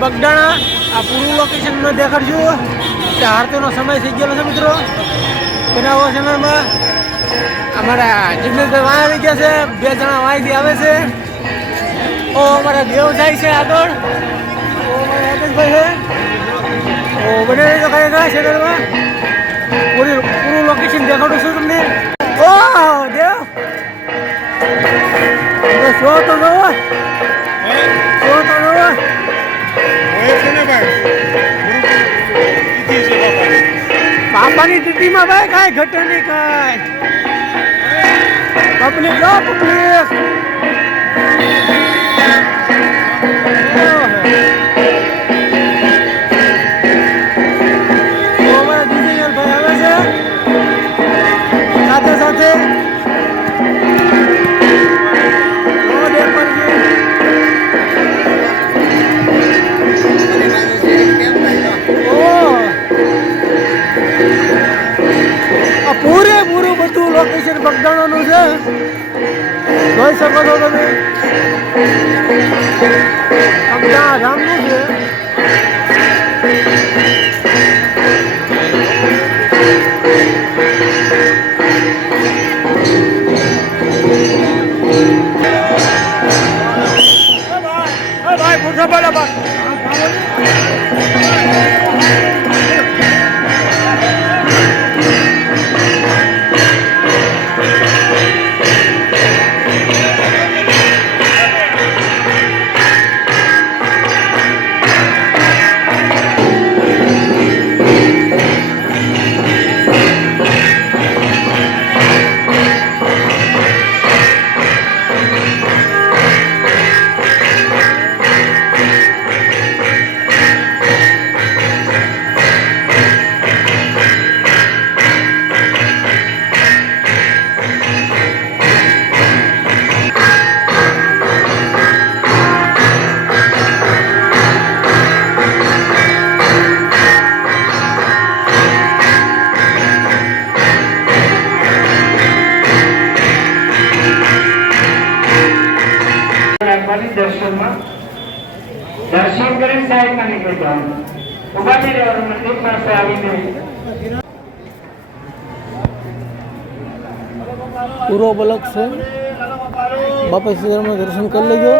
બગડાણા આ પૂરું લોકેશન માં દેખાડશું કે આરતીનો સમય થઈ ગયેલો છે મિત્રો બનાવો ચેનલમાં અમારા જિગ્નેશભાઈ વાય આવી ગયા છે 2 જણા વાયથી આવે છે ઓ અમારા દેવ જાય છે આગળ ઓ અમારા રાકેશભાઈ છે ઓ બને તો ખરેખર ચેનલમાં પૂરું લોકેશન દેખાડું છું તમને ઓ દેવ શો તો જોવો શો તો જોવો બાપાની ટીટીમાં ભાઈ કાંઈ ઘટે નહીં કાંઈ પબ્લિક જો પબ્લિક ભાઈ આવે છે સાથે સાથે પૂરેપૂરું બધું લોકેશન બગડાણાનું છે જોઈ શકો છો તમે બગડાણા ગામનું છે ભાઈ પૂછો બોલો દર્શન કરી સાઈડમાં નીકળી જવાનું ઉભા થઈ જવાનું મંદિર પાસે આવીને પૂરો બલક છે બાપા સીતારામના દર્શન કરી લેજો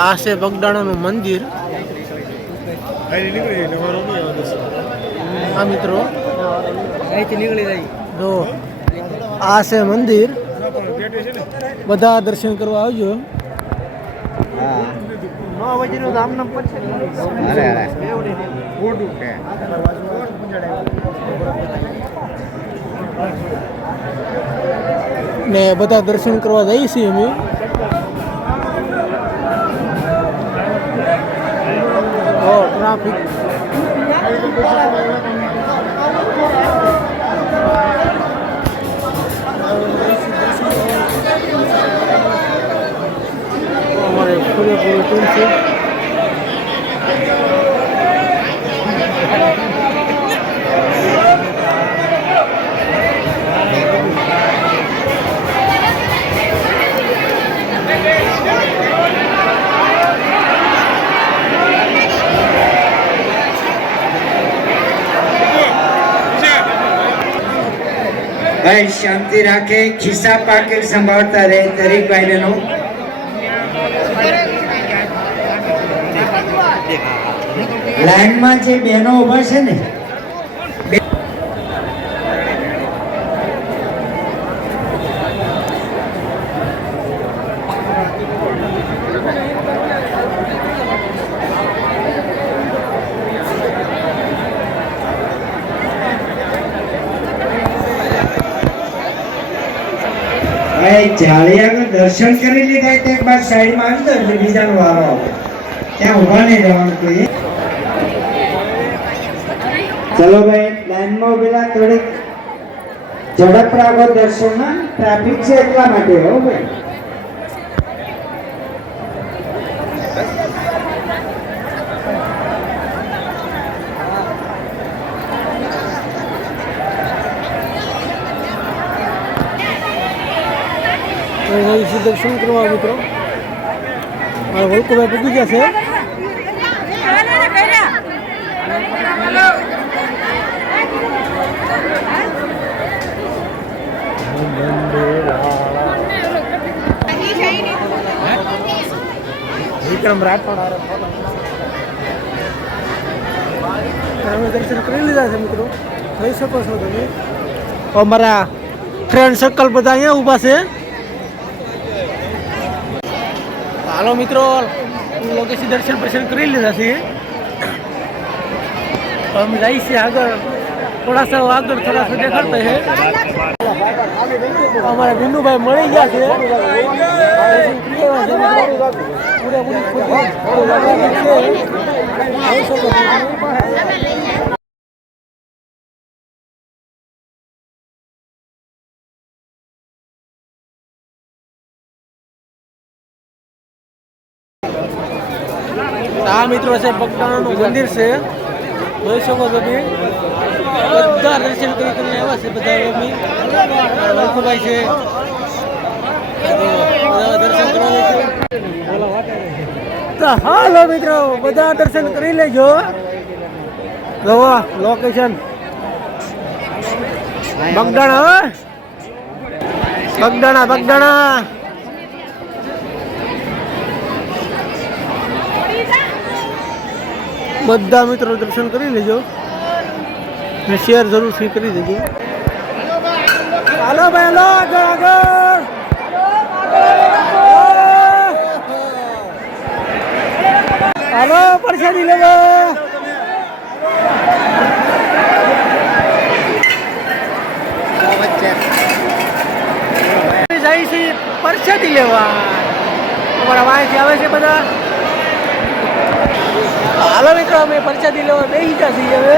આ છે બગડાણાનું મંદિર હા મિત્રો જો આ છે મંદિર બધા દર્શન કરવા આવજો ને બધા દર્શન કરવા જઈએ છીએ અમે ટ્રાફિક અમારે પૂરેપૂરું ટીમ છે भाई शांति राखे खिस्सा पाकिट संभालता रहे दरेक भाई बहनों લાઈનમાં જે બહેનો ઊભા છે ને જાળી આગળ દર્શન કરી લીધા તો એક બાર સાઈડમાં આવી જાવ એટલે બીજાનો વારો આવે ત્યાં ઊભા નહીં રહેવાનું કોઈ ચલો ભાઈ લાઈનમાં ઉભેલા થોડીક ઝડપ રાખો દર્શનમાં ટ્રાફિક છે એટલા માટે હો ભાઈ દર્શન કરવા મિત્રો વલ્કુભાઈ પૂગી ગયા છે. વિક્રમ રાઠોડ અમે દર્શન કરી લીધા છે મિત્રો, જોઈ શકો છો તમે. અમારા ફ્રેન્ડ સર્કલ બધા અહીંયા ઊભા છે. હાલો મિત્રો, લોકેશન દર્શન કરી લીધા છે. हम जाइए से आगर थोड़ा सा आगर थोड़ा सा देखाते हैं. हमारा बिंदु भाई मरी गया है. મિત્રો છે બગદાણાનું મંદિર છે, જોઈ શકો છો તમે. બધા દર્શન કરીને આવ્યા છે બધા. વલ્કુભાઈ છે, દર્શન કરવા. હાલો મિત્રો, બધા દર્શન કરી લેજો. જોવો લોકેશન બગદાણા, બગદાણા. બધા મિત્રો દર્શન કરી લેજો અને શેર જરૂરથી કરી દેજો. હાલો ભાઈ, હાલો આગળ. હાલો પરસાદી લેવા. જાય છે પરસાદી લેવા. અમારા વાંચી આવે છે બધા. હાલો મિત્રો, અમે પરસાદી લેવા બેસી ગયા છીએ હવે.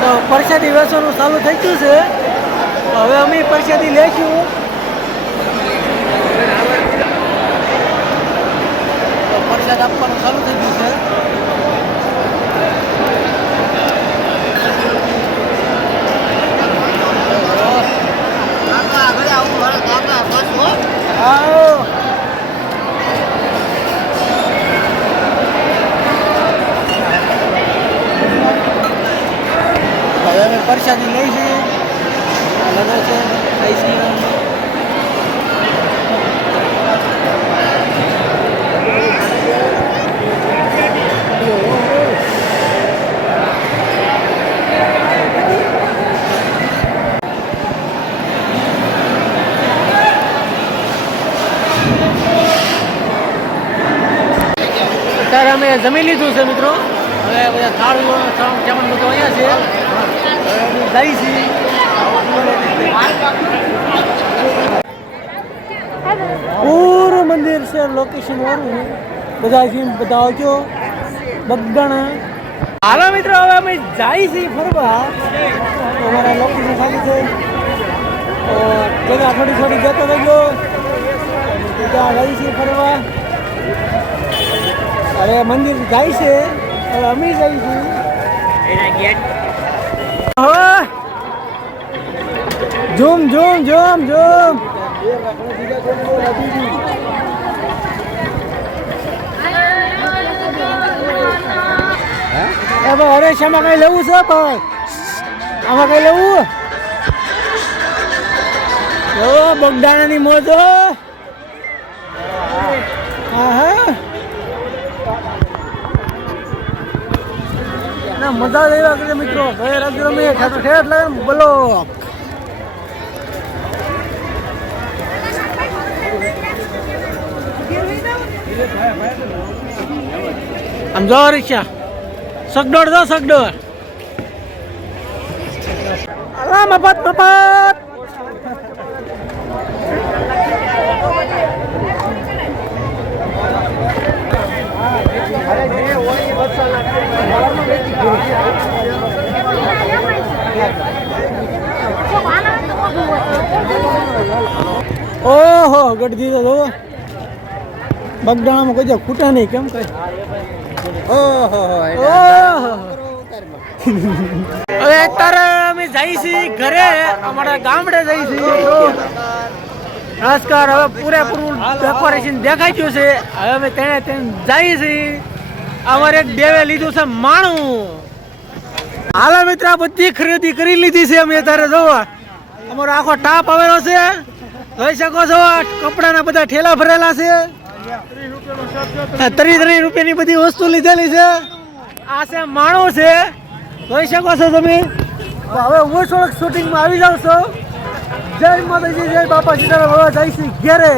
તો પરસાદી વેચવાનું ચાલુ થઈ ગયું છે. હવે અમે પરસાદી લઈશું. પરસાદ આપવાનું ચાલુ થઈ ગયું છે. હવે અમે પરસાદી લઈશું. લગે છે આઈસ્ક્રીમ. અત્યારે અમે જમી લીધું છે મિત્રો. હવે બધા થાળ જમણ બધું અહીંયા છે. જઈ છીએ. પૂરું મંદિર છે, લોકેશન વાળું. બધા આવજો બગદાણા. હાલો મિત્રો, હવે અમે જઈ છીએ ફરવા. અમારા લોકેશન સારું છે. જગા થોડી જતો રહેજો. બધા જઈ છીએ ફરવા. હવે મંદિર જાય છે. હવે અમે જઈશું. ઝૂમ. અરે શામાં કઈ લેવું છે ભાઈ? આમાં કઈ લેવું? ઓ બગડાણાની મોજો. આહા. ના મજા જ આવ્યા કરે મિત્રો. ઘરે રાખજો તમે ઠેઠ ઠેઠ લાગે બોલો. આમ જો રિક્ષા સગડોળ જો સગડોળ. અલા મફત મફત. ઓહો ગઢ દીધો તો બગડાણામાં કોઈ જા ખૂટા નહીં કેમ કઈ. ઓહો ઓહો હવે અત્યારે અમે જઈ છીએ ઘરે અમારા ગામડે જઈ છીએ. નમસ્કાર. હવે પૂરેપૂરું ડેકોરેશન દેખાઈ ગયું છે. હવે અમે તેને જઈએ છીએ. અમારે એક દેવે લીધું છે માણું. હાલો મિત્ર બધી ખરીદી કરી લીધી છે અમે અત્યારે. જોવા અમારો આખો ટાપ આવેલો છે. જોઈ શકો છો કપડાના બધા ઠેલા ભરેલા છે. 30 રૂપિયાની બધી વસ્તુ લીધેલી છે. આ છે માણું છે. જોઈ શકો છો તમે. હવે હું થોડોક શૂટિંગમાં આવી જાઉં છું. જય માતાજી જય બાપા સીતારામ. હવે જઈશું ઘેરે.